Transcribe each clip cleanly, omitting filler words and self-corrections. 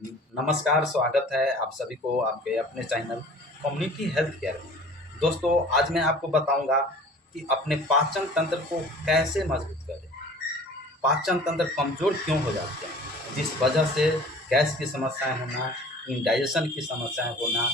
नमस्कार, स्वागत है आप सभी को आपके अपने चैनल कम्युनिटी हेल्थ केयर में। दोस्तों, आज मैं आपको बताऊंगा कि अपने पाचन तंत्र को कैसे मजबूत करें। पाचन तंत्र कमज़ोर क्यों हो जाते हैं, जिस वजह से गैस की समस्याएं होना, इंडाइजेशन की समस्याएं होना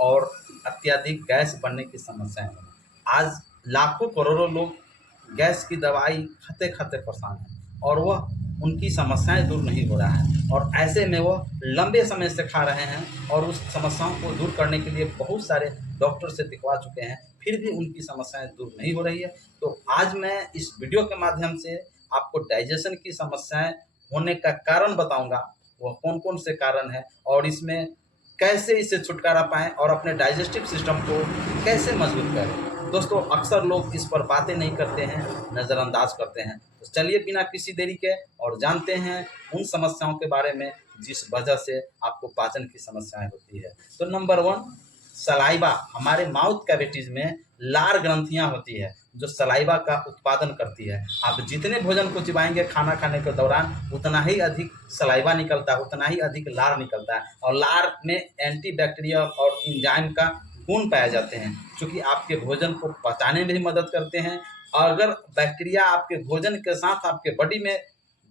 और अत्यधिक गैस बनने की समस्याएं होना। आज लाखों करोड़ों लोग गैस की दवाई खाते खाते परेशान हैं और वह उनकी समस्याएं दूर नहीं हो रहा है, और ऐसे में वो लंबे समय से खा रहे हैं और उस समस्याओं को दूर करने के लिए बहुत सारे डॉक्टर से दिखवा चुके हैं, फिर भी उनकी समस्याएं दूर नहीं हो रही है। तो आज मैं इस वीडियो के माध्यम से आपको डाइजेशन की समस्याएं होने का कारण बताऊंगा, वह कौन कौन से कारण है और इसमें कैसे इससे छुटकारा पाएं और अपने डाइजेस्टिव सिस्टम को कैसे मजबूत करें। दोस्तों, अक्सर लोग इस पर बातें नहीं करते हैं, नज़रअंदाज करते हैं। तो चलिए बिना किसी देरी के और जानते हैं उन समस्याओं के बारे में जिस वजह से आपको पाचन की समस्याएं होती है। तो नंबर 1, सलाइवा। हमारे माउथ कैविटीज में लार ग्रंथियां होती है जो सलाइवा का उत्पादन करती है। आप जितने भोजन को चिबाएंगे खाना खाने के दौरान, उतना ही अधिक सलाइवा निकलता है, उतना ही अधिक लार निकलता है, और लार में एंटी बैक्टीरियल और इंजाइम का गुण पाए जाते हैं, क्योंकि आपके भोजन को पचाने में भी मदद करते हैं। और अगर बैक्टीरिया आपके भोजन के साथ आपके बॉडी में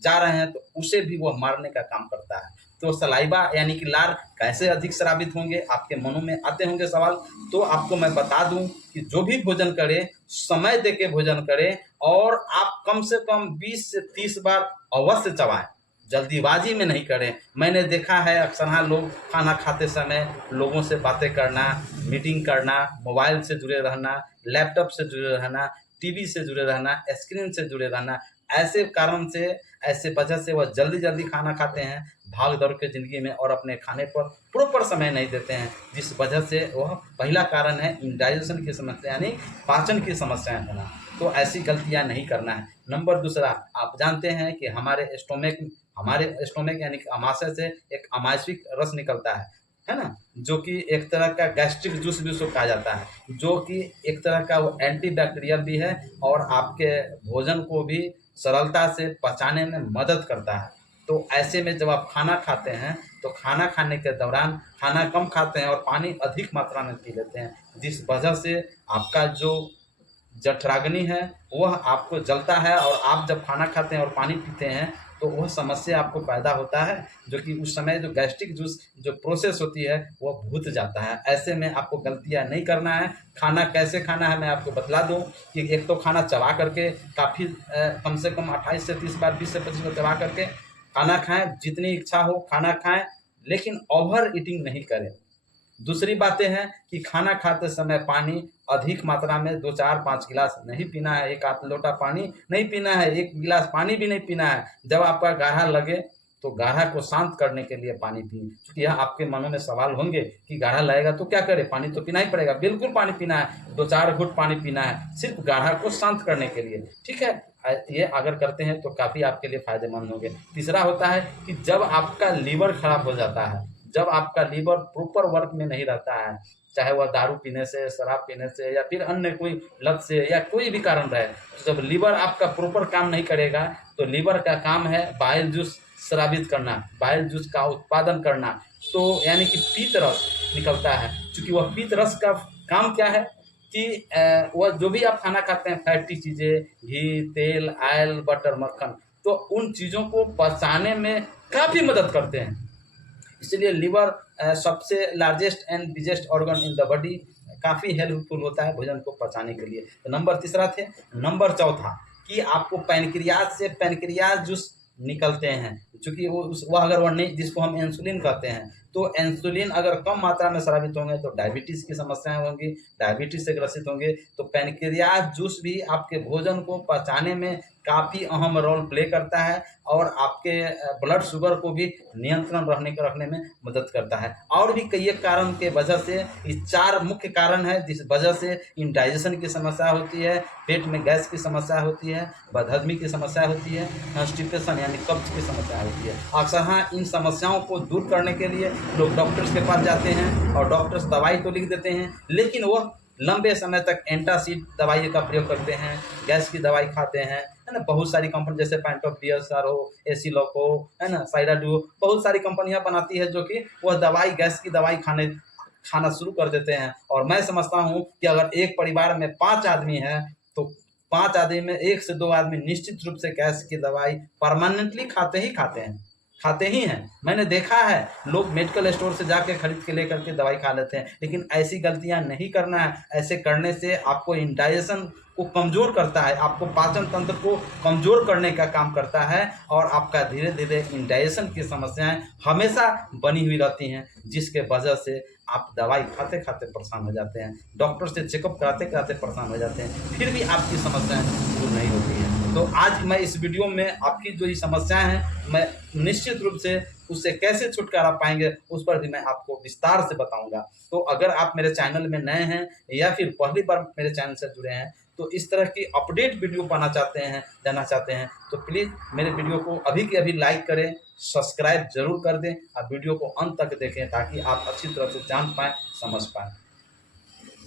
जा रहे हैं तो उसे भी वह मारने का काम करता है। तो सलाइवा यानी कि लार कैसे अधिक स्रावित होंगे, आपके मनों में आते होंगे सवाल। तो आपको मैं बता दूं कि जो भी भोजन करें, समय दे के भोजन करें और आप कम से कम 20 से 30 बार अवश्य चबाएं, जल्दीबाजी में नहीं करें। मैंने देखा है अक्सर लोग खाना खाते समय लोगों से बातें करना, मीटिंग करना, मोबाइल से जुड़े रहना, लैपटॉप से जुड़े रहना, टीवी से जुड़े रहना, स्क्रीन से जुड़े रहना, ऐसे कारण से, ऐसे वजह से वह जल्दी जल्दी खाना खाते हैं भाग दौड़ के ज़िंदगी में और अपने खाने पर प्रॉपर समय नहीं देते हैं, जिस वजह से वह पहला कारण है इंडाइजेशन की समस्या यानी पाचन की समस्याएं होना। तो ऐसी गलतियां नहीं करना है। नंबर दूसरा, आप जानते हैं कि हमारे स्टोमक यानी कि अमाशय से एक अमाशयिक रस निकलता है ना, जो कि एक तरह का गैस्ट्रिक जूस भी उसको कहा जाता है, जो कि एक तरह का वो एंटी बैक्टीरियल भी है और आपके भोजन को भी सरलता से पचाने में मदद करता है। तो ऐसे में जब आप खाना खाते हैं तो खाना खाने के दौरान खाना कम खाते हैं और पानी अधिक मात्रा में पी लेते हैं, जिस वजह से आपका जो जठराग्नि है वह आपको जलता है, और आप जब खाना खाते हैं और पानी पीते हैं तो वह समस्या आपको पैदा होता है, जो कि उस समय जो गैस्ट्रिक जूस जो प्रोसेस होती है वह भूत जाता है। ऐसे में आपको गलतियां नहीं करना है। खाना कैसे खाना है मैं आपको बतला दूं कि एक तो खाना चबा करके काफ़ी कम से कम 28 से 30 बार, 20 से 25 बार चबा करके खाना खाएं, जितनी इच्छा हो खाना खाएं, लेकिन ओवर ईटिंग नहीं करें। दूसरी बातें हैं कि खाना खाते समय पानी अधिक मात्रा में 2, 4, 5 गिलास नहीं पीना है, एक आध लोटा पानी नहीं पीना है, 1 गिलास पानी भी नहीं पीना है। जब आपका गाढ़ा लगे तो गाढ़ा को शांत करने के लिए पानी पिए, क्योंकि यह आपके मनों में सवाल होंगे कि गाढ़ा लगेगा तो क्या करें, पानी तो पीना ही पड़ेगा। बिल्कुल पानी पीना है, 2-4 घुट पानी पीना है, सिर्फ गाढ़ा को शांत करने के लिए, ठीक है। ये अगर करते हैं तो काफ़ी आपके लिए फायदेमंद होंगे। तीसरा होता है कि जब आपका लीवर खराब हो जाता है, जब आपका लीवर प्रॉपर वर्क में नहीं रहता है, चाहे वह दारू पीने से, शराब पीने से या फिर अन्य कोई लत से या कोई भी कारण रहे, तो जब लीवर आपका प्रॉपर काम नहीं करेगा तो लीवर का काम है बाइल जूस स्रावित करना, बाइल जूस का उत्पादन करना। तो यानी कि पीत रस निकलता है, क्योंकि वह पीत रस का काम क्या है कि वह जो भी आप खाना खाते हैं, फैटी चीज़ें, घी, तेल, ऑयल, बटर, मक्खन, तो उन चीज़ों को पचाने में काफ़ी मदद करते हैं। इसलिए लीवर सबसे largest and biggest organ in the body, काफ़ी हेल्पफुल होता है भोजन को पचाने के लिए। तो नंबर तीसरा थे। नंबर चौथा कि आपको पैनक्रियाज से पैनक्रियाज जूस निकलते हैं, चूँकि वह अगर वह नहीं, जिसको हम इंसुलिन कहते हैं, तो इंसुलिन अगर कम मात्रा में स्रावित होंगे तो डायबिटीज़ की समस्याएं होंगी, डायबिटीज़ से ग्रसित होंगे। तो पैनक्रियाज जूस भी आपके भोजन को पचाने में काफ़ी अहम रोल प्ले करता है और आपके ब्लड शुगर को भी नियंत्रण रखने में मदद करता है। और भी कई एक कारण के वजह से, ये 4 मुख्य कारण है जिस वजह से इंडाइजेशन की समस्या होती है, पेट में गैस की समस्या होती है, बदहजमी की समस्या होती है, कॉन्स्टिपेशन यानी कब्ज की समस्या होती है। अक्सर इन समस्याओं को दूर करने के लिए लोग डॉक्टर्स के पास जाते हैं और डॉक्टर्स दवाई तो लिख देते हैं, लेकिन वह लंबे समय तक एंटासिड दवाई का प्रयोग करते हैं, गैस की दवाई खाते हैं, है ना। बहुत सारी कंपनी जैसे पैंटोपियसर हो, एसिलॉक हो, है ना, साइडाडू, बहुत सारी कंपनियां बनाती है जो कि वह दवाई, गैस की दवाई खाना शुरू कर देते हैं। और मैं समझता हूँ कि अगर एक परिवार में 5 आदमी है तो 5 आदमी में 1 से 2 आदमी निश्चित रूप से गैस की दवाई परमानेंटली खाते ही हैं। मैंने देखा है लोग मेडिकल स्टोर से जाके खरीद के लेकर के दवाई खा लेते हैं, लेकिन ऐसी गलतियां नहीं करना है। ऐसे करने से आपको इंडाइजेशन को कमज़ोर करता है, आपको पाचन तंत्र को कमज़ोर करने का काम करता है और आपका धीरे धीरे इंडाइजेशन की समस्याएं हमेशा बनी हुई रहती हैं, जिसके वजह से आप दवाई खाते खाते परेशान हो जाते हैं, डॉक्टर से चेकअप कराते कराते परेशान हो जाते हैं, फिर भी आपकी समस्याएं दूर नहीं होती हैं। तो आज मैं इस वीडियो में आपकी जो ये समस्याएं हैं, मैं निश्चित रूप से उससे कैसे छुटकारा पाएंगे उस पर भी मैं आपको विस्तार से बताऊंगा। तो अगर आप मेरे चैनल में नए हैं या फिर पहली बार मेरे चैनल से जुड़े हैं, तो इस तरह की अपडेट वीडियो पाना चाहते हैं, जानना चाहते हैं, तो प्लीज़ मेरे वीडियो को अभी के अभी लाइक करें, सब्सक्राइब जरूर कर दें और वीडियो को अंत तक देखें ताकि आप अच्छी तरह से जान पाएँ, समझ पाएँ।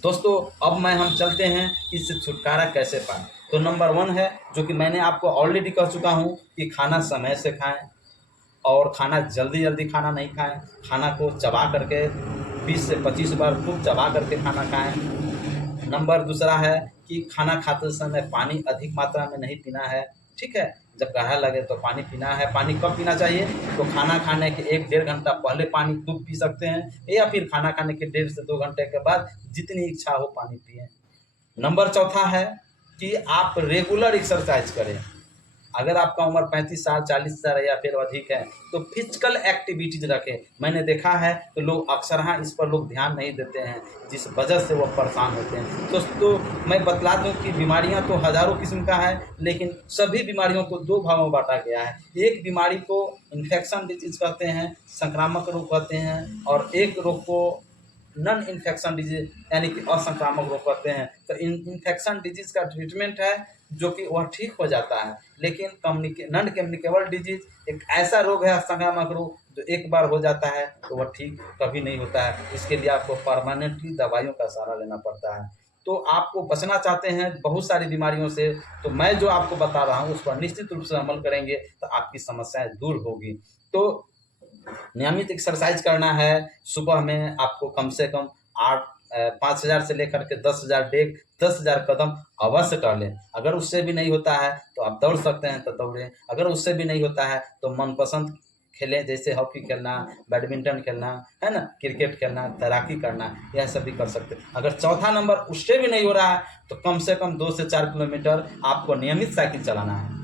दोस्तों अब हम चलते हैं इससे छुटकारा कैसे पाएँ। तो नंबर 1 है, जो कि मैंने आपको ऑलरेडी कह चुका हूँ, कि खाना समय से खाएँ और खाना जल्दी खाना नहीं खाएँ। खाना को चबा करके 20 से 25 बार खूब चबा करके खाना खाएँ। नंबर दूसरा है कि खाना खाते समय पानी अधिक मात्रा में नहीं पीना है, ठीक है। जब प्यासा लगे तो पानी पीना है। पानी कब पीना चाहिए? तो खाना खाने के 1-1.5 घंटा पहले पानी खूब पी सकते हैं, या फिर खाना खाने के 1.5 से 2 घंटे के बाद जितनी इच्छा हो पानी पिएँ। नंबर चौथा है कि आप रेगुलर एक्सरसाइज करें। अगर आपका उम्र 35 साल, 40 साल या फिर अधिक है तो फिजिकल एक्टिविटीज रखें। मैंने देखा है तो लोग अक्सर इस पर लोग ध्यान नहीं देते हैं, जिस वजह से वो परेशान होते हैं। दोस्तों मैं बतला दूं कि बीमारियां तो हज़ारों किस्म का है, लेकिन सभी बीमारियों को 2 भागों में बांटा गया है। एक बीमारी को इन्फेक्शन डिजीज कहते हैं, संक्रामक रोग कहते हैं, और एक रोग को नॉन इन्फेक्शन डिजीज यानी कि असंक्रामक रोग कहते हैं। तो इन्फेक्शन डिजीज का ट्रीटमेंट है जो कि वह ठीक हो जाता है, लेकिन नॉन कम्युनिकेबल डिजीज एक ऐसा रोग है, संक्रामक रोग, जो एक बार हो जाता है तो वह ठीक कभी नहीं होता है। इसके लिए आपको परमानेंटली दवाइयों का सहारा लेना पड़ता है। तो आपको बचना चाहते हैं बहुत सारी बीमारियों से, तो मैं जो आपको बता रहा हूँ उस पर निश्चित रूप से अमल करेंगे तो आपकी समस्याएं दूर होगी। तो नियमित एक्सरसाइज करना है। सुबह में आपको कम से कम 5,000 से लेकर के 10,000 डेग 10,000 कदम अवश्य कर लें। अगर उससे भी नहीं होता है तो आप दौड़ सकते हैं तो दौड़ें। अगर उससे भी नहीं होता है तो मनपसंद खेलें, जैसे हॉकी खेलना, बैडमिंटन खेलना, है ना, क्रिकेट खेलना, तैराकी करना, यह सब भी कर सकते हैं। अगर चौथा नंबर उससे भी नहीं हो रहा है तो कम से कम 2 से 4 किलोमीटर आपको नियमित साइकिल चलाना है।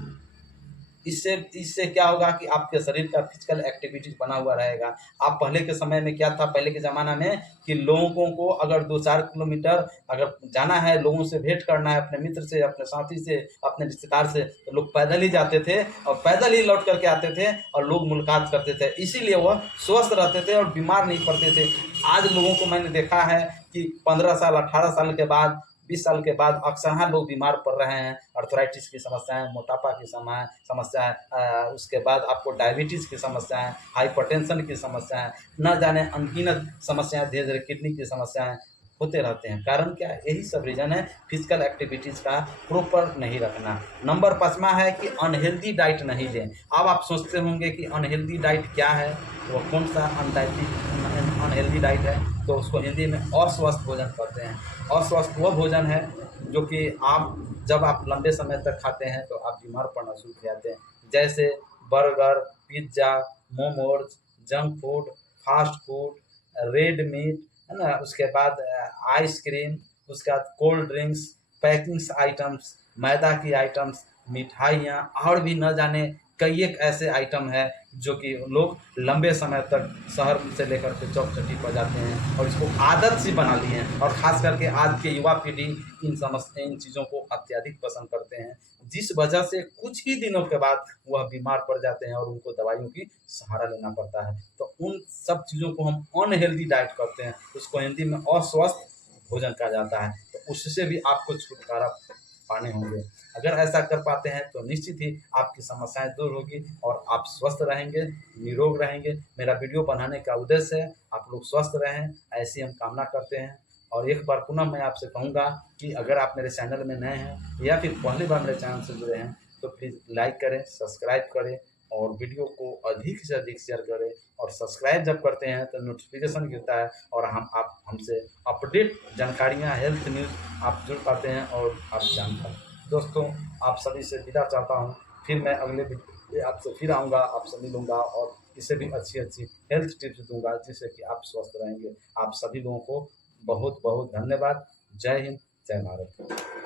इससे क्या होगा कि आपके शरीर का फिजिकल एक्टिविटीज बना हुआ रहेगा। आप पहले के समय में क्या था, पहले के ज़माना में कि लोगों को अगर 2-4 किलोमीटर अगर जाना है, लोगों से भेंट करना है, अपने मित्र से, अपने साथी से, अपने रिश्तेदार से, तो लोग पैदल ही जाते थे और पैदल ही लौट करके आते थे और लोग मुलाकात करते थे। इसीलिए वह स्वस्थ रहते थे और बीमार नहीं पड़ते थे। आज लोगों को मैंने देखा है कि 15 साल, 18 साल के बाद, 20 साल के बाद अक्सर लोग बीमार पड़ रहे हैं। अर्थराइटिस की समस्याएं, मोटापा की समस्याएं, उसके बाद आपको डायबिटीज़ की समस्याएं, हाइपरटेंशन की समस्याएं, न जाने अनगिनत समस्याएं, धीरे धीरे किडनी की समस्याएं होते रहते हैं। कारण क्या है? यही सब रीज़न है, फिजिकल एक्टिविटीज़ का प्रॉपर नहीं रखना। नंबर 5वां है कि अनहेल्दी डाइट नहीं लें। अब आप सोचते होंगे कि अनहेल्दी डाइट क्या है, वो कौन सा अनहेल्दी डाइट है? तो उसको हिंदी में अस्वस्थ भोजन कहते हैं। अस्वस्थ वह भोजन है जो कि जब आप लंबे समय तक खाते हैं तो आप बीमार पड़ना शुरू हो जाते हैं, जैसे burger, pizza, momos, junk food, fast food, red meat, है ना, उसके बाद आइसक्रीम, उसके बाद कोल्ड ड्रिंक्स, पैकिंग्स आइटम्स, मैदा की आइटम्स, मिठाइयाँ, और भी न जाने कई एक ऐसे आइटम है जो कि लोग लंबे समय तक शहर से लेकर के चौक चौकी पर जाते हैं और इसको आदत सी बना ली है। और ख़ास करके आज के युवा पीढ़ी इन चीज़ों को अत्यधिक पसंद करते हैं, जिस वजह से कुछ ही दिनों के बाद वह बीमार पड़ जाते हैं और उनको दवाइयों की सहारा लेना पड़ता है। तो उन सब चीज़ों को हम अनहेल्दी डाइट कहते हैं, उसको हिंदी में अस्वस्थ भोजन कहा जाता है। तो उससे भी आपको छुटकारा पाने होंगे। अगर ऐसा कर पाते हैं तो निश्चित ही आपकी समस्याएं दूर होगी और आप स्वस्थ रहेंगे, निरोग रहेंगे। मेरा वीडियो बनाने का उद्देश्य है आप लोग स्वस्थ रहें, ऐसी हम कामना करते हैं। और एक बार पुनः मैं आपसे कहूँगा कि अगर आप मेरे चैनल में नए हैं या फिर पहली बार मेरे चैनल से जुड़े हैं तो प्लीज़ लाइक करें, सब्सक्राइब करें और वीडियो को अधिक से अधिक शेयर करें। और सब्सक्राइब जब करते हैं तो नोटिफिकेशन गिरता है और हम आप हमसे अपडेट जानकारियाँ, हेल्थ न्यूज़ आप जुड़ पाते हैं और आप जान पाते हैं। दोस्तों, आप सभी से विदा चाहता हूँ। फिर मैं अगले वीडियो में आपसे फिर आऊँगा, आपसे मिलूँगा और इससे भी अच्छी-अच्छी हेल्थ टिप्स दूँगा जिससे कि आप स्वस्थ रहेंगे। आप सभी लोगों को बहुत-बहुत धन्यवाद। जय हिंद, जय भारत।